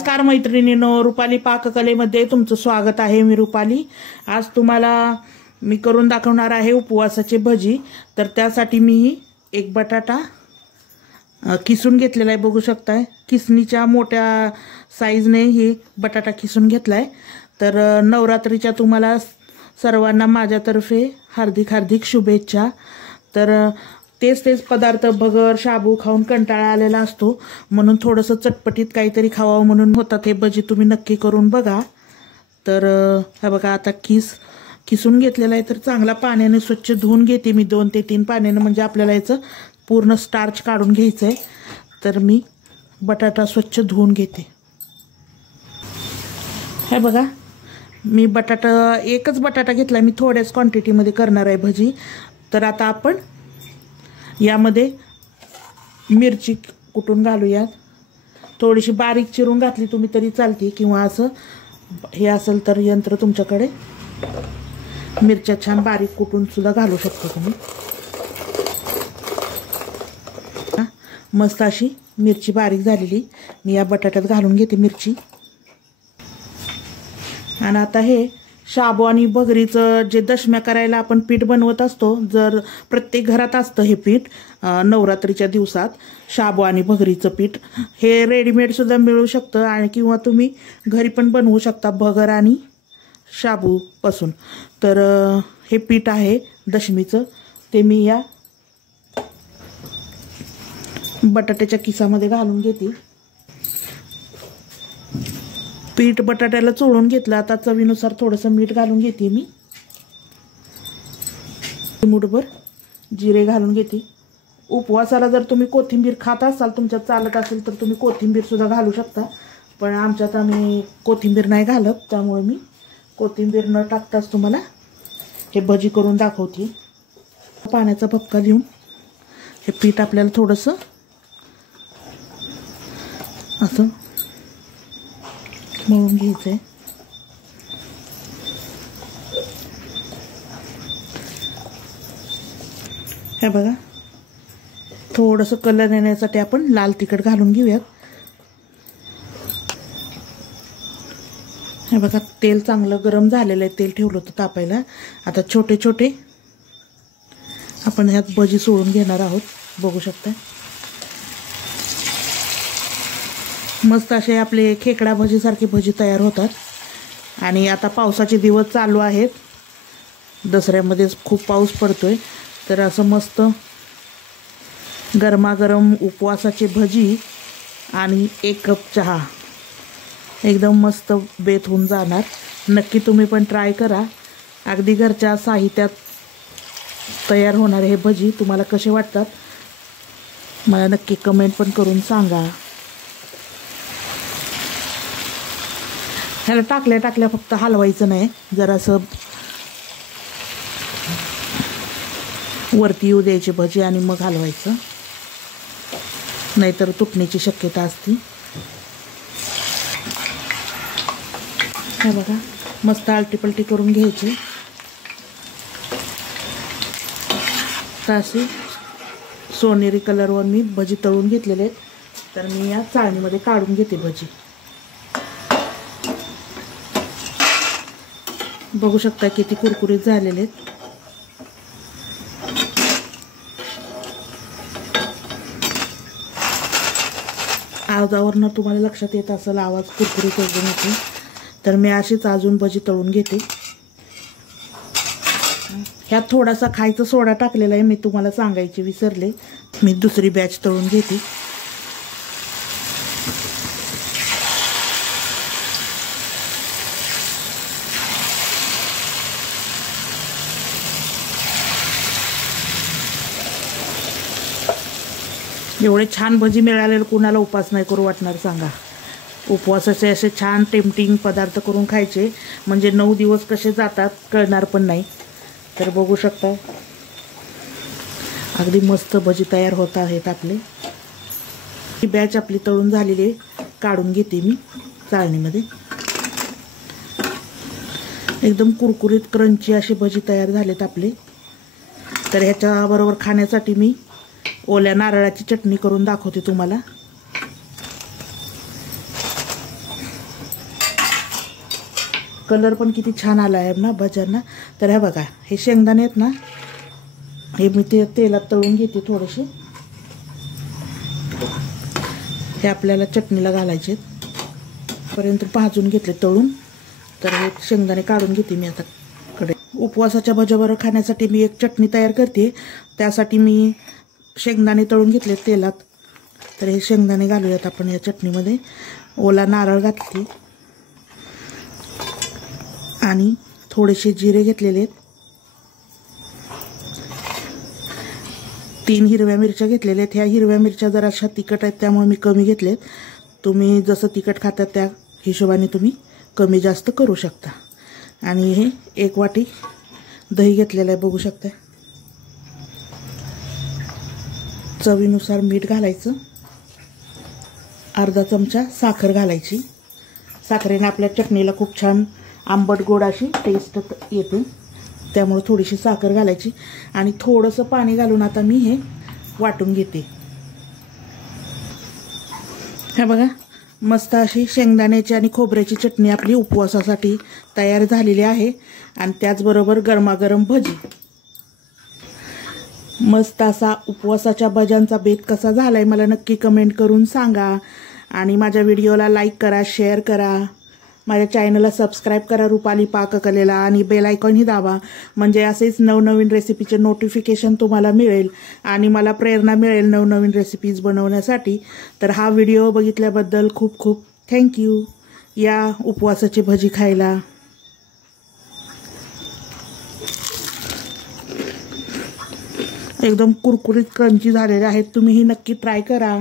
नमस्कार मैत्रिणींनो, रुपाली पाककलेमध्ये तुमचं स्वागत आहे। मी रुपाली। आज तुम्हाला मी करून दाखवणार आहे उपवासाची भजी। तर त्यासाठी मी एक बटाटा किसून घेतलेला आहे, बघू शकताय। किसणीच्या मोठ्या साईजने ही बटाटा किसून घेतलाय। तर नवरात्रीच्या तुम्हाला सर्वांना माझ्यातर्फे हार्दिक हार्दिक शुभेच्छा। तर तेच पदार्थ भगर शाबू खाऊन कंटाळा आलेला असतो, म्हणून थोडंसं चटपटीत काहीतरी खावावं म्हणून होतात हे भजी। तुम्ही नक्की करून बघा। तर हे बघा, आता किसून घेतलेला आहे। तर चांगला पाण्याने स्वच्छ धुवून घेते मी, 2 ते 3 पाण्याने, म्हणजे आपल्याला याचं पूर्ण स्टार्च काढून घ्यायचं आहे। तर मी बटाटा स्वच्छ धुवून घेते। हे बघा, मी बटाटा एकच बटाटा घेतला, मी थोड्याच क्वांटिटीमध्ये करणार आहे भजी। तर आता आपण यामध्ये मिरची कुटून घालूया। थोडीशी बारीक चिरून घातली तुम्ही तरी चालते, किंवा असं हे असेल तर यंत्र तुमच्याकडे, मिरच्या छान बारीक कुटून सुद्धा घालू शकता तुम्ही। मस्त अशी मिरची बारीक झालेली मी या बटाट्यात घालून घेते मिरची। आणि आता हे शाबू आणि भगरीचं जे दशम्या करायला आपण पीठ बनवत असतो, जर प्रत्येक घरात असतं हे पीठ नवरात्रीच्या दिवसात, शाबू आणि भगरीचं पीठ हे रेडीमेड सुद्धा मिळू शकतं, आणि किंवा तुम्ही घरी पण बनवू शकता भगर आणि शाबूपासून। तर हे पीठ आहे दशमीचं, ते मी या बटाट्याच्या किसामध्ये घालून घेते। पीठ बटाट्याला चोळून घेतलं, आता चवीनुसार थोडंसं मीठ घालून घेते मी। मुठभर जिरे घालून घेते। उपवासाला जर तुम्ही कोथिंबीर खात असाल, तुमच्यात चालत असेल तर तुम्ही कोथिंबीर सुद्धा घालू शकता, पण आमच्यात आम्ही कोथिंबीर नाही घालत, त्यामुळे मी कोथिंबीर न टाकताच तुम्हाला हे भजी करून दाखवते। पाण्याचा भपका देऊन हे पीठ आपल्याला थोडंसं असं मळून घ्यायचं आहे। हे बघा, थोडंसं कलर येण्यासाठी आपण लाल तिखट घालून घेऊयात। हे बघा, तेल चांगलं गरम झालेलं आहे, तेल ठेवलं होतं तापायला। आता छोटे छोटे आपण ह्यात भजी सोडून घेणार आहोत, बघू शकता। मस्त असे आपले खेकडा भजीसारखे भजी तयार होतात। आणि आता पावसाचे दिवस चालू आहेत, दसऱ्यामध्येच खूप पाऊस पडतोय, तर असं मस्त गरमागरम उपवासाचे भजी आणि 1 कप चहा, एकदम मस्त बेत होऊन जाणार। नक्की तुम्ही पण ट्राय करा। अगदी घरच्या साहित्यात तयार होणारे हे भजी तुम्हाला कसे वाटतात मला नक्की कमेंट पण करून सांगा। ह्याला टाकल्या फक्त हलवायचं नाही, जरासं वरती येऊ द्यायची भजी आणि मग हलवायचं, नाहीतर तुटण्याची शक्यता असते। हे बघा, मस्त आलटीपलटी करून घ्यायची। अशी सोनेरी कलरवर मी भजी तळून घेतलेले आहेत। तर मी या चाळणीमध्ये काढून घेते भजी। बघू शकता किती कुरकुरीत झालेले आहेत। आवाजावरनं तुम्हाला लक्षात येत असेल, आवाज कुरकुरीत एकदम होते। तर मी अशीच अजून भजी तळून घेते। ह्यात थोडासा खायचा सोडा टाकलेला आहे, मी तुम्हाला सांगायचे विसरले। मी दुसरी बॅच तळून घेते। एवढे छान भजी मिळालेले कुणाला उपास नाही करू वाटणार सांगा। उपवासाचे असे छान टेम्पटिंग पदार्थ करून खायचे, म्हणजे 9 दिवस कसे जातात कळणार पण नाही। तर बघू शकता, अगदी मस्त भजी तयार होत आहेत आपले। ही बॅच आपली तळून झालेली काढून घेते मी चाळणीमध्ये। एकदम कुरकुरीत क्रंची अशी भजी तयार झालेत आपले। तर ह्याच्याबरोबर खाण्यासाठी मी ओल्या नारळाची चटणी करून दाखवते तुम्हाला। कलर पण किती छान आला आहे ना भज्यांना. तर हे बघा, हे शेंगदाणे आहेत ना, हे मी तेलात तळून घेते थोडेसे. हे आपल्याला चटणीला घालायचे पर्यंत भाजून घेतले तळून. तर हे शेंगदाणे काढून घेते मी आता कडे. उपवासाच्या भज्याबरोबर खाण्यासाठी मी एक चटणी तयार करते. त्यासाठी मी शेंगदाणे तळून घेतले तेलात. तर हे शेंगदाणे घालूयात आपण या चटणीमध्ये. ओला नारळ घातले आणि थोडेसे जिरे घेतलेले आहेत. 3 हिरव्या मिरच्या घेतलेल्या आहेत. ह्या हिरव्या मिरच्या जराशा तिखट आहेत त्यामुळे मी कमी घेतलेत. तुम्ही जसं तिखट खाता त्या हिशोबाने तुम्ही कमी जास्त करू शकता. आणि हे 1 वाटी दही घेतलेलं आहे, बघू शकता. चवीनुसार मीठ घालायचं. अर्धा चमचा साखर घालायची. साखरेने आपल्या चटणीला खूप छान आंबट गोड अशी टेस्ट येते, त्यामुळे थोडीशी साखर घालायची. आणि थोडंसं पाणी घालून आता मी हे वाटून घेते. हे बघा, मस्त अशी शेंगदाण्याची आणि खोबऱ्याची चटणी आपली उपवासासाठी तयार झालेली आहे. आणि त्याचबरोबर गरमागरम भजी. मस्त असा उपवासाच्या भज्यांचा बेत कसा झालाय मला नक्की कमेंट करून सांगा. आणि माझ्या व्हिडिओला लाईक करा, शेअर करा, माझ्या चॅनलला सबस्क्राईब करा रुपाली पाककलेला. आणि बेल आयकॉनही दाबा, म्हणजे असेच नवनवीन रेसिपीचे नोटिफिकेशन तुम्हाला मिळेल आणि मला प्रेरणा मिळेल नवनवीन रेसिपीज बनवण्यासाठी. तर हा व्हिडिओ बघितल्याबद्दल खूप खूप थँक्यू. या उपवासाची भजी खायला. एकदम कुरकुरीत क्रंची झालेले आहेत. तुम्हीही नक्की ट्राय करा.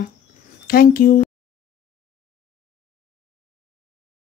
थँक्यू.